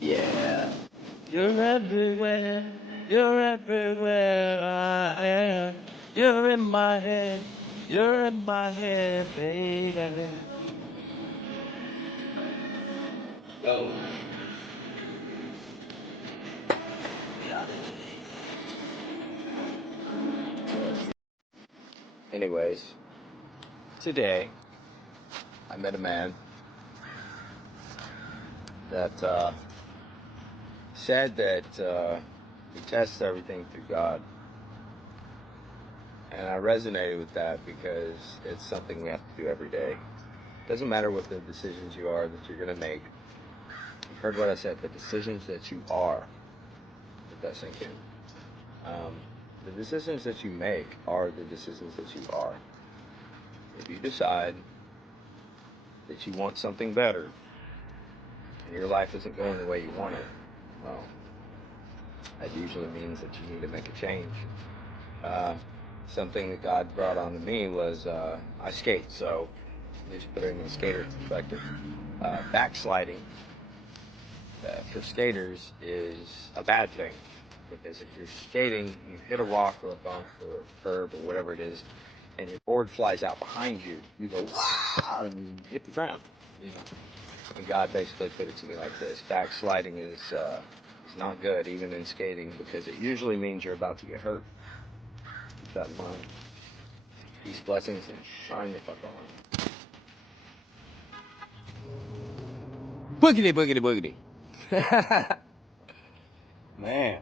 Yeah. You're everywhere. You're everywhere I am. You're in my head. You're in my head, baby. Oh. Yeah. Anyways, today I met a man that said that he tests everything through God. And I resonated with that because it's something we have to do every day. Doesn't matter what the decisions you are that you're going to make. You've heard what I said, the decisions that you are, let that sink in. The decisions that you make are the decisions that you are. If you decide that you want something better and your life isn't going the way you want it, well, that usually means that you need to make a change. Something that God brought on to me was I skate, so just put it in a skater perspective. Backsliding for skaters is a bad thing because if you're skating, you hit a rock or a bump or a curb or whatever it is, and your board flies out behind you, you go wow, and you hit the ground. You know, and God basically put it to me like this: backsliding is not good, even in skating, because it usually means you're about to get hurt. Keep that in mind. Peace, blessings, and shine the fuck on. Boogity, boogity, boogity. Man.